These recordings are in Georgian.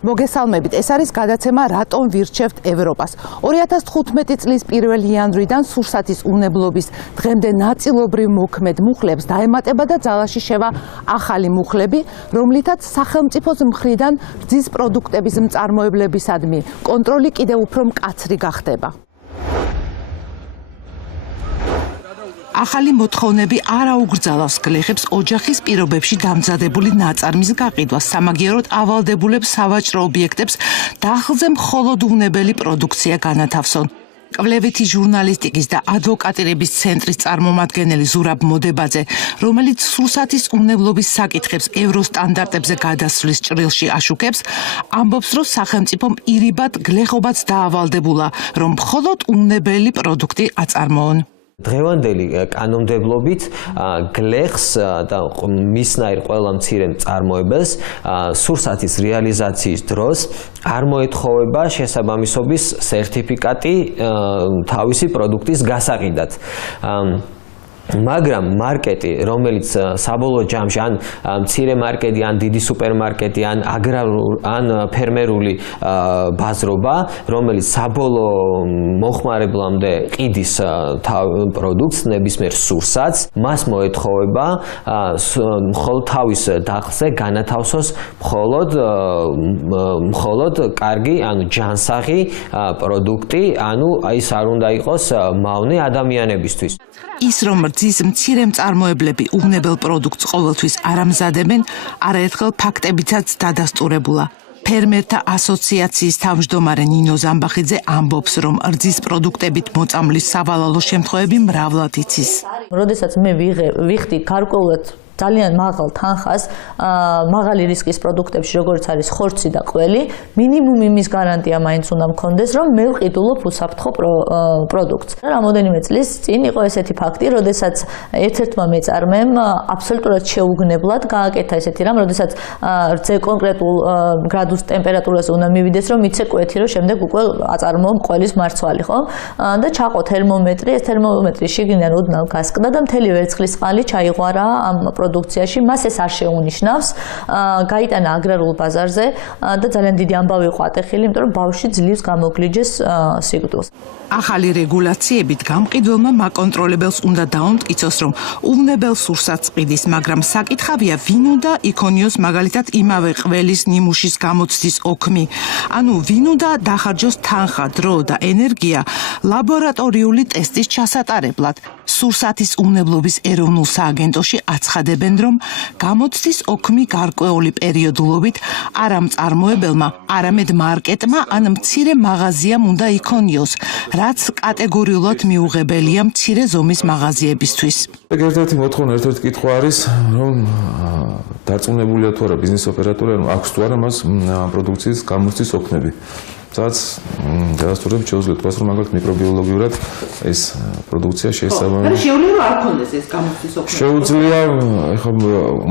მოგესალმებით, ეს არის გადაცემა რატომ ვირჩევთ ევროპას. 2015 წლის 1 იანვრიდან სურსათის უნებლობის დღემდე ნაწილობრივ მოქმედ მუხლებს დაემატება და ძალაში შევა ახალი მუხლები, რომლითაც სახელმწიფოს მხრიდან რძის პროდუქტების მწარმოებლებისადმი კონტროლი კიდევ უფრო მკაცრი გახდება. ახალი მოთხოვნები არ აუგრძალავს გლეხებს ოჯახის პირობებში დამზადებული ნაწარმის გაყიდვას, სამაგიეროდ ავალდებულებს სავაჭრო ობიექტებს დახლზე მხოლოდ უნებელი პროდუქცია განათავსონ. კვლევითი ჟურნალისტიკის და ადვოკატირების ცენტრის წარმომადგენელი ზურაბ მოდებაძე, რომელიც სურსათის უნებლობის საკითხებს ევროსტანდარტებზე გადასვლის ჭრილში აშუქებს, ამბობს, რომ სახელმწიფომ ირიბად გლეხობაც დაავალდებულა, რომ მხოლოდ უნებელი პროდუქტი აწარმოონ. დღევანდელი კანონმდებლობით გლეხს და მისნაირ ყველა მცირე მწარმოებელს სურსათის რეალიზაციის დროს არ მოეთხოვება შესაბამისობის სერტიფიკატი თავისი პროდუქტის გასაყიდად. მაგრამ მარკეტი, რომელიც საბოლოო ჯამში ან მცირე მარკეტი, ან დიდი სუპერმარკეტი, ან ფერმერული ბაზრობა, რომელიც საბოლოო მოხმარებლამდე ყიდის პროდუქტს, ნებისმიერ სურსათს, მას მოეთხოვება მხოლოდ თავის დახლზე განათავსოს მხოლოდ კარგი, ანუ ჯანსაღი პროდუქტი, ანუ ის არ უნდა იყოს მავნე ადამიანებისთვის. ის რომ რძის მცირე მწარმოებლები უვნებელ პროდუქტს ყოველთვის არ ამზადებენ, არაერთხელ ფაქტებითაც დადასტურებულა. ფერმერთა ასოციაციის თავმჯდომარე ნინო ზამბახიძე ამბობს, რომ რძის პროდუქტებით მოწამვლის სავალალო შემთხვევები მრავლად იცის. როდესაც მე ვიხდი გარკვეულად ძალიან მაღალ თანხას მაღალი რისკის პროდუქტებში, როგორც არის ხორცი და ყველი, მინიმუმ იმის გარანტია მაინც უნდა მქონდეს, რომ მე ვყიდულობ უსაფრთხო პროდუქტს. რამოდენიმე წლის წინ იყო ესეთი ფაქტი, როდესაც ერთ-ერთმა მეწარმემ აბსოლუტურად შეუგნებლად გააკეთა ესეთი რამ, როდესაც რძე კონკრეტულ გრადუს ტემპერატურაზე უნდა მივიდეს, რომ იცე კვეთი, რომ შემდეგ უკვე აწარმოო მყველის მარცვალი, ხო? და ჩაყო თერმომეტრი, ეს თერმომეტრი შიგნიდან ოდნავ გასკდა და მთელი ვერცხლის წყალი ჩაიღვარა ამ პროდუქციაში, მას ეს არ შეუნიშნავს, გაიტანა აგრარულ ბაზარზე და ძალიან დიდი ამბავი იყო ატეხილი, იმიტომ რომ ბავშვი ძლივს გამოგლიჯეს სიკვდილს. ახალი რეგულაციებით გამყიდველმა მაკონტროლებელს უნდა დაუმტკიცოს, რომ უვნებელ სურსათს ყიდის, მაგრამ საკითხავია, ვინ უნდა იქონიოს მაგალითად იმავე ყველის ნიმუშის გამოცდის ოქმი. ანუ ვინ უნდა დახარჯოს თანხა, დრო და ენერგია ლაბორატორიული ტესტის ჩასატარებლად. სურსათის უნებლობის ეროვნულ სააგენტოში აცხადებენ, რომ გამოცდის ოქმი გარკვეული პერიოდულობით არა მწარმოებელმა, არამედ მარკეტმა ან მცირე მაღაზიამ უნდა იქონიოს, რაც კატეგორიულად მიუღებელია მცირე ზომის მაღაზიებისთვის. ერთ-ერთი მოთხოვნა, ერთ-ერთი კითხვა არის, რომ დარწმუნებულია თუ არა ბიზნეს ოპერატორი, რომ აქვს თუ არა მას პროდუქციის გამოცდის ოქნები. სადაც გადასტურებით შეუძლია თქვას, რომ მაგალითად მიკრობიოლოგიურად ეს პროდუქცია შესაბამისად. შეუძლია რომ არ ქონდეს ეს გამოცდის ოქმი. შეუძლია, ეხლა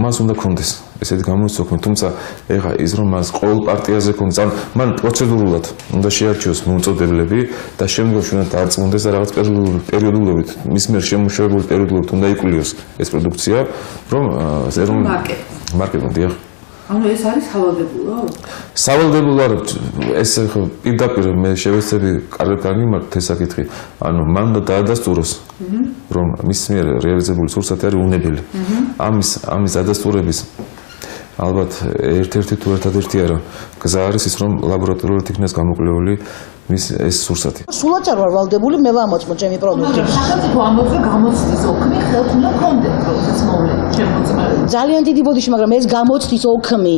მას უნდა ქონდეს ესეთი გამოცდის ოქმი, თუმცა ეხლა ის რომ მას ყოველ პარტიაზე ქონდეს, ან მან პროცედურულად უნდა შეარჩიოს მოუწოდებლები და შემდგომში უნდა დარწმუნდეს და რაღაც პერიოდულობით, მის მიერ შემუშავებული პერიოდულობით უნდა იკვლიოს ეს პროდუქცია, რომ ეროვნულ მარკეტინგ დიახ. ანუ ეს არის სავალდებულო? სავალდებულო არა, ეს პირდაპირ მე შევეცდები კარგად გამიმართოთ ეს საკითხი. ანუ მან უნდა დაადასტუროს, რომ მის მიერ რეალიზებული სურსათი არის უნებელი. ამის დადასტურების ალბათ ერთ-ერთი თუ ერთადერთი არა, გზა არის ის, რომ ლაბორატორიულად იქნას გამოკვლეული ეს სურსათი. სულაც არ ვარ ვალდებული, მე ვამოწმო ჩემი პროდუქტი. სახელმწიფო ამბობს, რომ გამოცდის ოქმი ხელთ უნდა კონდეს, როდესაც მოვლენით შემოწმება. ძალიან დიდი ბოდიში, მაგრამ ეს გამოცდის ოქმი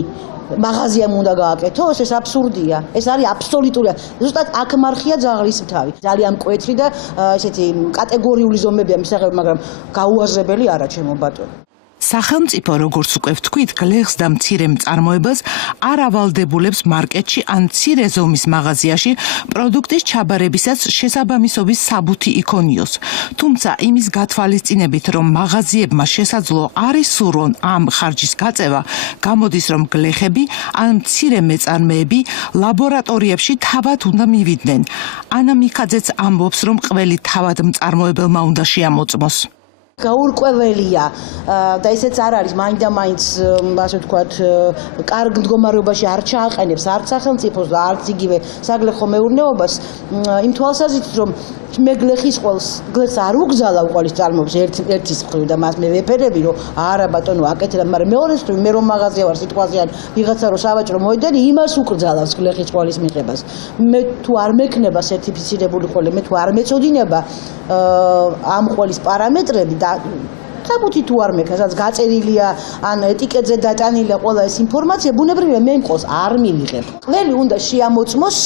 მაღაზიამ უნდა გააკეთოს, ეს აბსურდია. ეს არის აბსოლუტური. ზუსტად აქ მარხია ძაღლის თავი. ძალიან მკვეთრი და ესეთი კატეგორიული ზომებია მისაღები, მაგრამ გაუაზრებელი არა ჩემო ბატონო. სახელმწიფო, როგორც უკვე ვთქვით, გლეხს და მცირე მწარმოებელს არ ავალდებულებს მარკეტში ან მცირე ზომის მაღაზიაში პროდუქტის ჩაბარებისაც შესაბამისობის საბუთი იქონიოს. თუმცა იმის გათვალისწინებით, რომ მაღაზიებმა შესაძლო არ ისურვონ ამ ხარჯის გაწევა, გამოდის, რომ გლეხები ან მცირე მეწარმეები ლაბორატორიებში თავად უნდა მივიდნენ. ანა მიქაძეც ამბობს, რომ ყველი თავად მწარმოებელმა უნდა შეამოწმოს. გაურკვეველია და ესეც არ არის მაინდა-მაინც ასე ვთქვათ კარგ მდგომარეობაში არ ჩააყენებს არც სახელმწიფოს და არც იგივე საგლეხო მეურნეობას იმ თვალსაზრისით რომ მე გლეხის ყველს გლეხს არ უგზალა უყალის წარმოებს ერთის მხრივ და მას მე ვეფერები რომ არა ბატონო აკეთებ მაგრამ მეორეს მხრივ მე რომ მაღაზია ვარ სიტყვაზე ან ვიღაცა რომ სავაჭრო მოედანი იმას უკრძალავს გლეხის ყველის მიღებას მე თუ არ მექნება სერტიფიცირებული ყველი მე თუ არ მეწოდინება ამ ყველის პარამეტრები და საბუთი თუ არ მექნება სადაც გაწერილია ან ეტიკეტზე დატანილია ყველა ეს ინფორმაცია ბუნებრივია მე იმყოს არ მივიღებ ყველი უნდა შეამოწმოს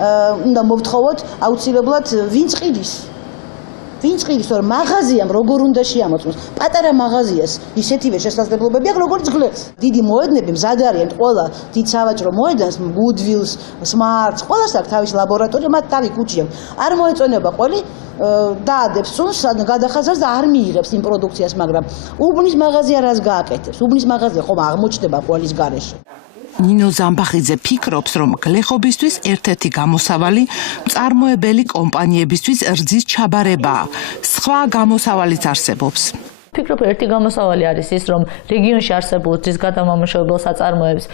უნდა მოვთხოვოთ აუცილებლად ვინც ყიდის რომ მაღაზიამ როგორ უნდა შეამოწმოს პატარა მაღაზიას ისეთივე შესაძლებლობები აქვს როგორც გლეხს დიდი მოედნები მზად არიან ყველა დიდ სავაჭრო მოედანს Goodwill-ს Smart-ს ყველას აქვს თავის ლაბორატორია მათ თავი კუჭია არ მოეწონება ყველი დაადებს წუნს გადახაზავს და არ მიიღებს იმ პროდუქციას მაგრამ უბნის მაღაზია რას გააკეთებს უბნის მაღაზია ხომ აღმოჩნდება ყველის გარეშე ნინო ზამბახიძე ფიქრობს, რომ გლეხობისთვის ერთ-ერთი გამოსავალი მწარმოებელი კომპანიებისთვის რძის ჩაბარებაა. სხვა გამოსავალიც არსებობს. ფიქრობ ერთი გამოსავალი არის ის რომ რეგიონში არსებულ რძის გადამამუშავებელ საწარმოებს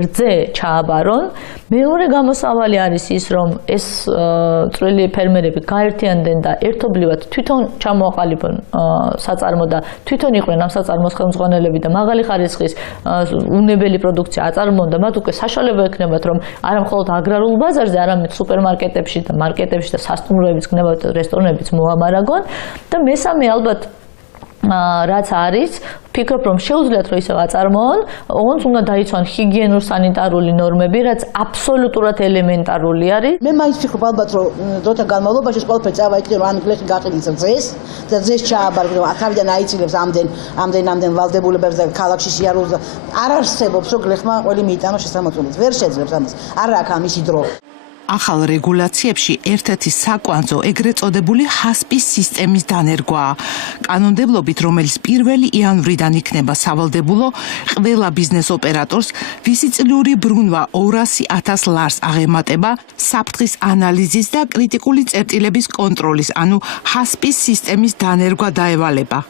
რძე ჩააბარონ მეორე გამოსავალი არის ის რომ ეს წვრილი ფერმერები გაერთიანდნენ და ერთობლივად თვითონ ჩამოაყალიბონ საწარმო და თვითონ იყვნენ ამ საწარმოს ხელმძღვანელები და მაღალი ხარისხის უნებელი პროდუქცია აწარმოონ და მათ უკვე საშუალება ექნებათ რომ არა მხოლოდ აგრარულ ბაზარზე არამედ სუპერმარკეტებში და მარკეტებში და სასტუმროების გნებავთ რესტორნებიც მოამარაგონ და მესამე ალბათ რაც არის ფიქრობ რომ შეუძლიათ რომ ისევ აწარმოონ ოღონდ უნდა დაიცვან ჰიგიენურ სანიტარული ნორმები რაც აბსოლუტურად ელემენტარული არის მე მაინც ვფიქრობ ალბათ რომ დროთა განმავლობაში ეს ყველაფერი წავაიქცე რომ ან გლეხი გაყიდოს რძეს და რძეს ჩააბაროს რომ აქამდან აიცილებს ამდენ ვალდებულებებს და ქალაქში სიარულს არ არსებობს რომ გლეხმა ყველი მიიტანოს შესამოწმებლად ვერ შეძლებს ამას არ აქვს ამისი დრო ახალ რეგულაციებში ერთ-ერთი საკვანძო ეგრეთ წოდებული ჰასპის სისტემის დანერგვაა. კანონმდებლობით, რომელიც 1 იანვრიდან იქნება სავალდებულო, ყველა ბიზნეს ოპერატორს ვისი წლიური ბრუნვა 200,000 ლარს აღემატება საფრთხის ანალიზის და კრიტიკული წერტილების კონტროლის, ანუ ჰასპის სისტემის დანერგვა დაევალება.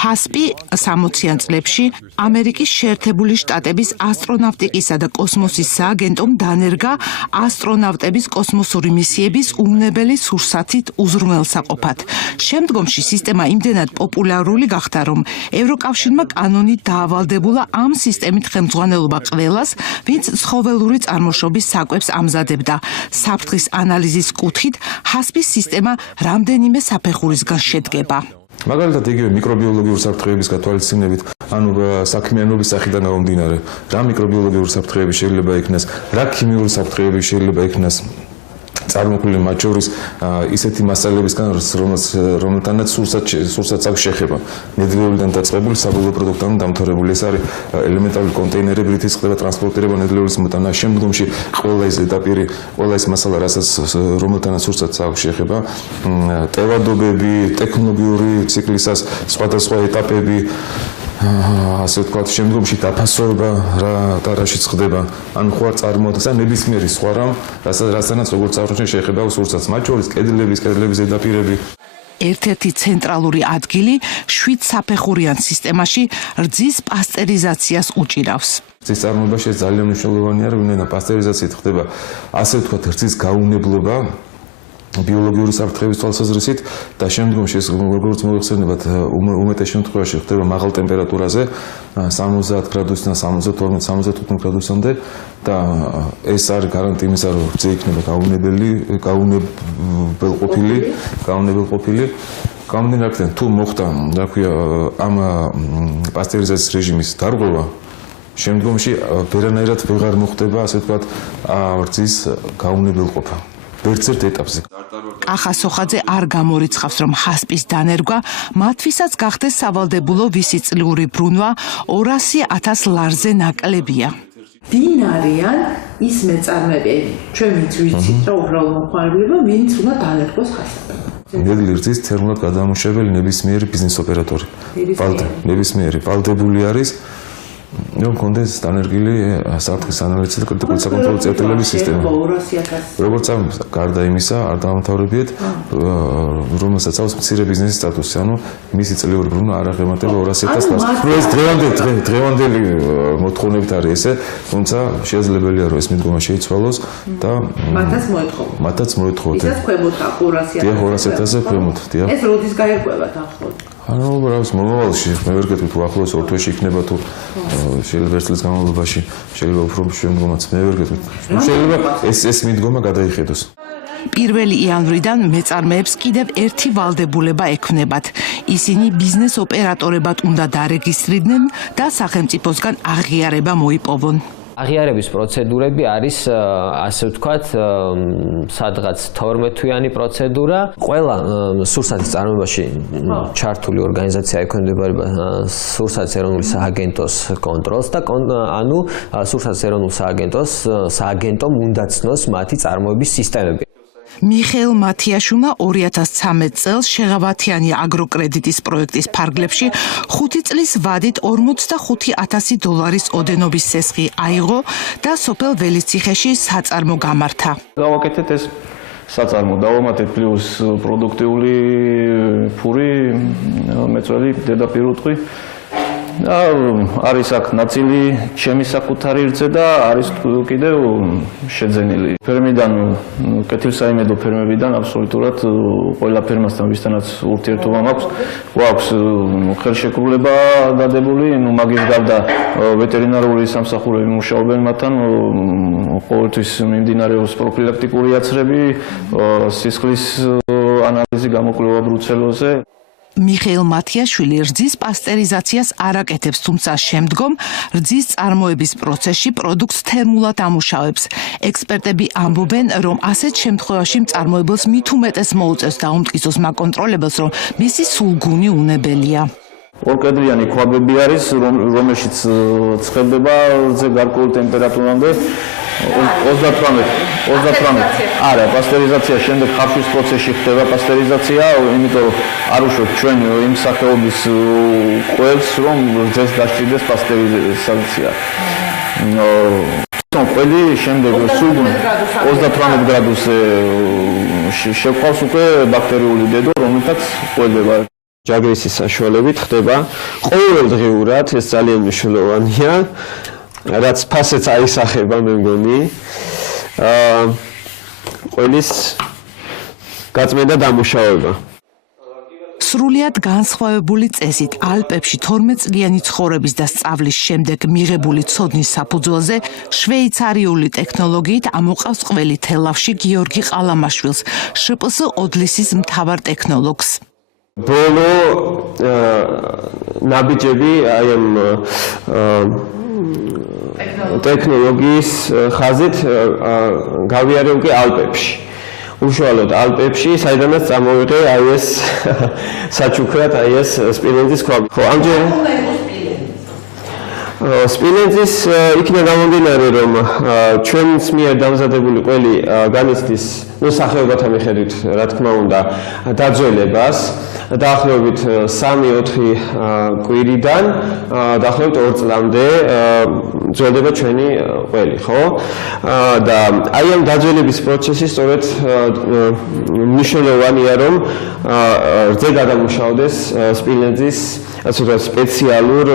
ჰასპი 60-იან წლებში ამერიკის შეერთებული შტატების ასტრონავტიკისა და კოსმოსის სააგენტომ დანერგა ასტრონავტების კოსმოსური მისიების უვნებელი სურსათით უზრუნველსაყოფად. შემდგომში სისტემა იმდენად პოპულარული გახდა, რომ ევროკავშირმა კანონით დაავალდებულა ამ სისტემით ხელმძღვანელობა ყველას, ვინც ცხოველური წარმოშობის საკვებს ამზადებდა. საფრთხის ანალიზის კუთხით ჰასპის სისტემა რამდენიმე საფეხურისგან შედგება. მაგალითად იგივე მიკრობიოლოგიური საფრთხეების გათვალისწინებით, ანუ საქმიანობის სახიდან გამომდინარე, რა მიკრობიოლოგიური საფრთხეები შეიძლება იქნას, რა ქიმიური საფრთხეები შეიძლება იქნას წარმოქმნილი მათ შორის ისეთი მასალებისგან, რომელთანაც სურსაც აქვს შეხება. ნედლეულიდან დაწყებული საბოლოო პროდუქტამდე დამთავრებული. ეს არის ელემენტარული კონტეინერები, რითიც ხდება ტრანსპორტირება ნედლეულის მოტანა. შემდგომში ყველა ეს ზედაპირი, ყველა ეს მასალა, რომელთანაც სურსაც აქვს შეხება, ტევადობები, ტექნოლოგიური ციკლისას სხვადასხვა ეტაპები ასე ვთქვათ, შემდგომში დაფასება რა რაშიც ხდება, ან ხო არ წარმოადგენს ან ნებისმიერი სხვა რამ, რასაც როგორც აღნიშნე შეეხება სურსათს, მათ შორის კედლების ზედაპირები. ერთ-ერთი ცენტრალური ადგილი 7 საფეხურიან სისტემაში რძის პასტერიზაციას უჭირავს. რძის წარმოებაში ძალიან მნიშვნელოვანი არის, ვინმე პასტერიზაციით ხდება, ასე ვთქვათ, რძის გაუნებლობა ბიოლოგიური საფრთხების თვალსაზრისით და შემდგომში ეს როგორც მოიხსენებათ უმეტეს შემთხვევაში ხდება მაღალ ტემპერატურაზე 70 გრადუსიდან 72-73 გრადუსამდე და ეს არის გარანტია იმისა რომ რძე იქნება გაუნებელყოფილი გამომდინარე თუ მოხდა რა ქვია ამ პასტერიზაციის რეჟიმის დარღვევა შემდგომში ვერანაირად ვეღარ მოხდება ასე ვთქვათ რძის გაუნებელყოფა ერთ-ერთ ეტაპზე. კახა სოხაძე არ გამორიცხავს, რომ ჰასპის დანერგვა მათთვისაც გახდეს სავალდებულო ვისი წლიური ბრუნვა 200,000 ლარზე ნაკლებია. ვინ არიან ის მეწარმეები? ჩვენ ვიცით, რომ უბრალოდ მოხმარებლება ვინც უნდა დანერგოს ჰასპს. ნედლი რძის თერმულად გადამამუშავებელი ნებისმიერი ბიზნეს ოპერატორი. ნებისმიერი ვალდებული არის რომ კონდეს დანერგილი საფრთხის ანალიზი და კრიტიკული საკონტროლო წერტილების სისტემა. როგორც გარდა იმისა, არ დამთავრებიათ, რომელსაც აქვს მცირე ბიზნესის სტატუსი, ანუ მისი წლიური ბრუნვა არ აღემატება 200.000 ლარს. ეს დღევანდელი მოთხოვნებით არის ესე, თუმცა შესაძლებელია რომ ეს მიდგომა შეიცვალოს და მათაც მოეთხოვოთ. ისაც ქვემოთ 200.000. დიახ, 200.000-ზე ქვემოთ, დიახ. ეს როდის გაერკვევა ახლოდ? ანუ რაღაც მომავალში მე ვერ გეტყვი თუ ახლოს ორ თვეში იქნება თუ შეიძლება ერთ წლის განმავლობაში შეიძლება უფრო შემდგომაც მე ვერ გეტყვი. შეიძლება ეს მიდგომა გადაიხედოს. 1 იანვრიდან მეწარმეებს კიდევ ერთი ვალდებულება ექნებათ. ისინი ბიზნეს ოპერატორებად უნდა დარეგისტრირდნენ და სახელმწიფოსგან აღიარება მოიპოვონ. აღიარების პროცედურები არის ასე ვთქვათ, სადღაც 12 თვიანი პროცედურა. ყველა სურსათის წარმოებაში ჩართული ორგანიზაცია ექვემდებარება სურსათის ეროვნული სააგენტოს კონტროლს და ანუ სურსათის ეროვნულ სააგენტომ უნდა ცნოს მათი წარმოების სისტემები. მიხეილ მათიაშვილმა 2013 წელს შეღავათიანი აგროკრედიტის პროექტის ფარგლებში 5 წლის ვადით $45,000 ოდენობის სესხი აიღო და სოფელ ველიციხეში საწარმო გამართა. გავაკეთეთ ეს საწარმო, დავამატეთ პლუს პროდუქტიული ფური, მეწველი, დედაპირუტყვი. არის აქ ნაწილი ჩემი საკუთარი რძე და არის კიდევ შეძენილი. ფერმიდან, კეთილსაიმედო ფერმებიდან აბსოლუტურად ყველა ფერმასთან ვისთანაც ურთიერთობა მაქვს. გვაქვს ხელშეკრულება დადებული, მაგის გარდა ვეტერინარული სამსახურები მუშაობენ მათთან, ყოველთვის მიმდინარეობს პროფილაქტიკური აცრები, სისხლის ანალიზი, გამოკვლევა ბრუცელოზე. მიხეილ მათიაშვილი რძის პასტერიზაციას არ აკეთებს, თუმცა შემდგომ რძის წარმოების პროცესში პროდუქტს თერმულად ამუშავებს. ექსპერტები ამბობენ, რომ ასეთ შემთხვევაში მწარმოებელს მით უმეტეს მოუწევს დაუმტკიცოს მაკონტროლებელს, რომ მისი სულგუნი უნებელია. ორკედრიანი ქვაბები არის, რომელშიც ცხელდება რძე გარკვეულ ტემპერატურამდე 38. არა, პასტერიზაცია შემდეგ ხარშვის პროცესში ხდება პასტერიზაცია, იმიტომ რომ არ უშვებთ ჩვენ იმ სახეობის ყველს, რომ რძეს დასჭირდეს პასტერიზაცია. ყველი შემდეგ სულგუნი 38 გრადუსზე შეყვავს უკვე ბაქტერიული დედო, რომელთაც ყველდება. ჯაგრისის საშუალებით ხდება ყოველდღიურად, ეს ძალიან მნიშვნელოვანია, რაც ფასეც აისახება მე მგონი. ყველის გაწმენდა დამუშავება. სრულიად განსხვავებული წესით ალპებში 12 წლიანი ცხოვრების და სწავლის შემდეგ მიღებული ცოდნის საფუძველზე შვეიცარიული ტექნოლოგიით ამოყავს ყველი თელავში გიორგი ყალამაშვილს, შპს ოდლისის მთავარ ტექნოლოგს. ბოლო ნაბიჯები აი ამ ტექნოლოგიის ხაზით გავიარე უკვე ალპებში. უშუალოდ ალპებში, საიდანაც წამოვიღე აი ეს საჩუქრად, აი ეს სპილენძის ქვაბი. ხო, ამჯერ სპილენძის იქნა გამომდინარე, რომ ჩვენს მიერ დამზადებული ყველი განიცდის, სახეობათა მიხედვით, რა თქმა უნდა, დაძველებას. დაახლოებით 3-4 კვირიდან დაახლოებით 2 წლამდე ძველდება ჩვენი ყველი, ხო? და აი ამ დაძველების პროცესი სწორედ მნიშვნელოვანია, რომ რძე გადამუშავდეს სპილენძის, ასე ვთქვათ, სპეციალურ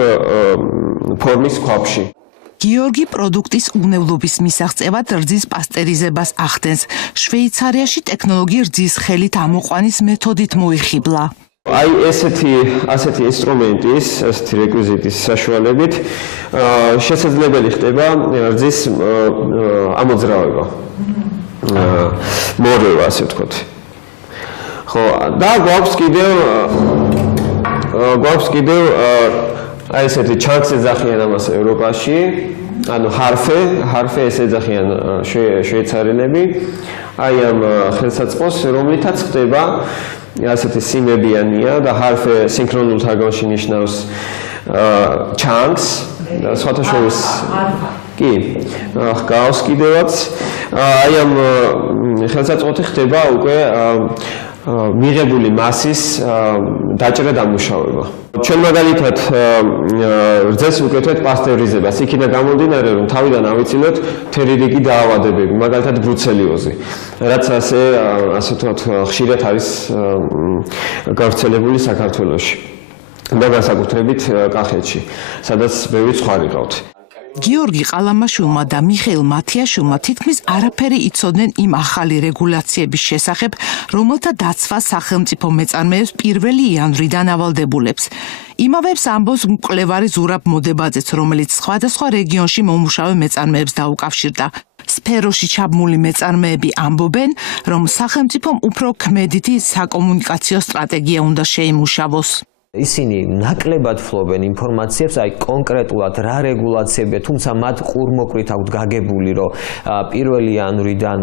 ფორმის ქვაბში. გიორგი პროდუქტის უნებლობის მისაღწევად რძის პასტერიზებას ახდენს. შვეიცარიაში ტექნოლოგია რძის ხელით ამოყვანის მეთოდით მოიხიბლა. აი ასეთი ინსტრუმენტის, ასეთი რეკვიზიტის საშუალებით შესაძლებელი ხდება რძის ამოძრავება. მორევა, ასე ვთქვათ. ხო, და გვაქვს კიდევ აი ესეთი ჩანს ეძახიან ამას ევროპაში, ანუ ჰარფე ეს ეძახიან შვეიცარიელები, აი ამ ხელსაწყოს, რომლითაც ხდება ასეთი სიმებიანია და ჰარფე სინქრონულ თარგმანში ნიშნავს ჩანს, სხვათა შორის კი, ჰგავს კიდევაც, აი ამ ხელსაწყოთი ხდება უკვე მიღებული მასის დაჭრა დამუშავება. ჩვენ მაგალითად რძეს ვუკეთებთ პასტერიზებას. იქიდან გამომდინარე, რომ თავიდან ავიცილოთ მთელი რიგი დაავადებები, მაგალითად ბრუცელიოზი, რაც ასე ვთქვათ, ხშირად არის გავრცელებული საქართველოში და განსაკუთრებით კახეთში, სადაც ბევრი ცხარი ყავთ. გიორგი ყალამაშვილმა და მიხეილ მათიაშვილმა თითქმის არაფერი იცოდნენ იმ ახალი რეგულაციების შესახებ, რომელთა დაცვა სახელმწიფო მეწარმეებს 1 იანვრიდან ავალდებულებს. იმავებს ამბობს მკვლევარი ზურაბ მოდებაძეც, რომელიც სხვადასხვა რეგიონში მომუშავე მეწარმეებს დაუკავშირდა. სფეროში ჩაბმული მეწარმეები ამბობენ, რომ სახელმწიფომ უფრო ქმედითი საკომუნიკაციო სტრატეგია უნდა შეიმუშავოს. ისინი ნაკლებად ფლობენ ინფორმაციებს, აი კონკრეტულად რა რეგულაციებია, თუმცა მათ ყურმოყრით აქვთ გაგებული, რომ 1 იანვრიდან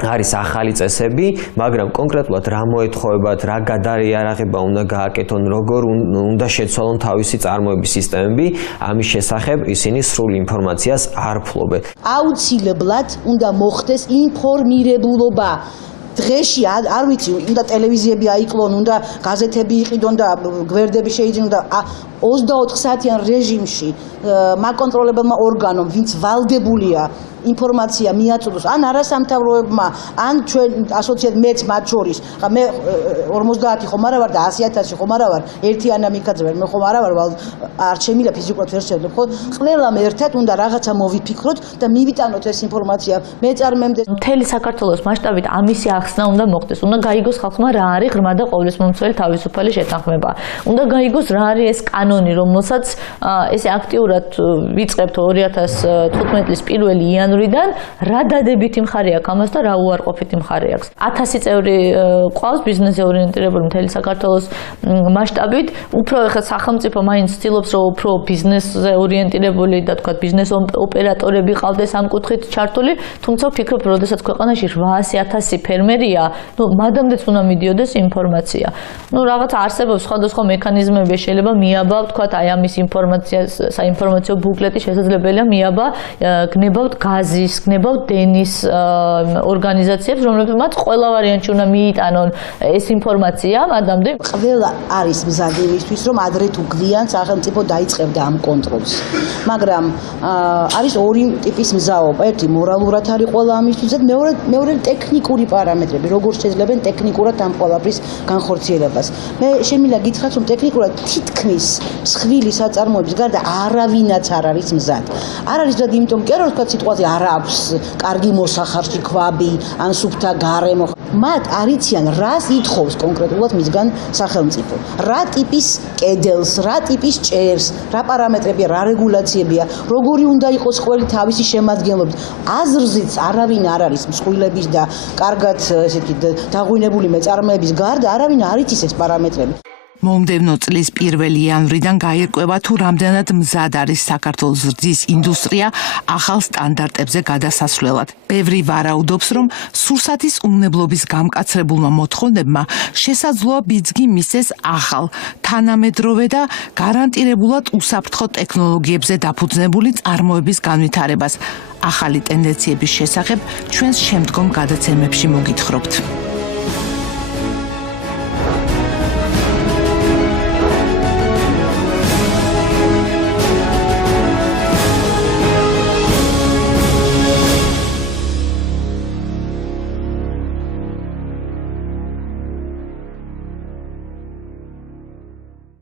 არის ახალი წესები, მაგრამ კონკრეტულად რა მოეთხოვებათ, რა გადაიარაღება უნდა გააკეთონ, როგორ უნდა შეცვალონ თავისი წარმოების სისტემები, ამის შესახებ ისინი სრულ ინფორმაციას არ ფლობენ. აუცილებლად უნდა მოხდეს ინფორმირებულობა. დღეში არ ვიცი, უნდა ტელევიზიები აიკლონ, უნდა გაზეთები იყიდონ და გვერდები შეიძინონ და 24 საათიან რეჟიმში მაკონტროლებელმა ორგანომ, ვინც ვალდებულია ინფორმაცია მიაწოდოს ან არასამთავროებმა, ან ჩვენ ასოციაციად მეც მათ შორის, მე 50 ხომ არა ვარ და 100,000 ხომ არა ვარ, ერთი ანა მიკაძე ვარ, მე ხომ არა ვარ, არ შემილა ფიზიკურად ვერ შევდებ, ხო? ყველამ ერთად უნდა რაღაცა მოვიფიქროთ და მივიტანოთ ეს ინფორმაცია მეწარმემდე. მთელი საქართველოს მასშტაბით ამისი ახსნა უნდა მოხდეს. უნდა გაიგოს ხალხმა რა არის ღრმა და ყოვლისმომცველი თავისუფალი შეთანხმება. უნდა გაიგოს რა არის ეს კანონი, რომელსაც ესე აქტიურად ვიწყებთ 2015 წლის 1 იანვრიდან, რა დადებითი მხარე აქვს ამას და რა უარყოფითი მხარე აქვს. 1000 წევრი ყავს ბიზნესზე ორიენტირებული მთელი საქართველოს მასშტაბით. უფრო ეხლა სახელმწიფო მაინც ცდილობს, რომ უფრო ბიზნესზე ორიენტირებული და თქვა ბიზნეს ოპერატორები ყავდეს ამ კუთხით ჩართული, თუმცა ვფიქრობ, რომ შესაძაც ქვეყანაში 800,000 ფერმერია, მადამდეც უნდა მიდიოდეს ინფორმაცია. რაღაც არსებობს სხვადასხვა მექანიზმები, შეიძლება მიაბავ, თქვა აი ამის ინფორმაციას, საინფორმაციო ბუკლეტი შესაძლებელია მიაბა, გნებავთ გაზის, გნებავთ დენის ორგანიზაციებს, რომლებმაც ყველა ვარიანტში უნდა მიიტანონ ეს ინფორმაცია, მადამდე ყველა არის მზადი იმისთვის, რომ ადრე თუ გვიან სახელმწიფო დაიწყებდა ამ კონტროლს. მაგრამ არის ორი ტიპის მზაობა, ერთი მორალურად არის ყველა ამისთვის და მეორე ტექნიკური პარამეტრები, როგორ შეიძლება ტექნიკურად ამ ყველაფრის განხორციელებას. მე შემიძლია გითხრათ, რომ ტექნიკურად თითქმის მსხვილი საწარმოების გარდა არავინაც არ არის მზად. არ არის მზად, იმიტომ კი არა, რომ თქვა სიტყვაზე არ აქვს კარგი მოსახარში ქვაბი, ან სუფთა გარემო. მათ არიციან, რას ითხოვს კონკრეტულად მისგან სახელმწიფო. რა ტიპის კედელს, რა ტიპის ჭერს, რა პარამეტრებია, რა რეგულაციებია, როგორი უნდა იყოს ყველი თავისი შემადგენლობით. აზრზეც არავინ არ არის მსხვილების და კარგად ესეთი დაღვინებული მეწარმეების გარდა არავინ არ იცის ეს პარამეტრები. მომდევნო წლის 1 იანვრიდან გაირკვევა თუ რამდენად მზად არის საქართველოს რძის ინდუსტრია ახალ სტანდარტებზე გადასასვლელად. ბევრი ვარაუდობს, რომ სურსათის უნებლობის გამკაცრებულმა მოთხოვნებმა შესაძლოა ბიძგი მისცეს ახალ, თანამედროვე და გარანტირებულად უსაფრთხო ტექნოლოგიებზე დაფუძნებული წარმოების განვითარებას. ახალი ტენდენციების შესახებ ჩვენს შემდგომ გადაცემებში მოგითხრობთ.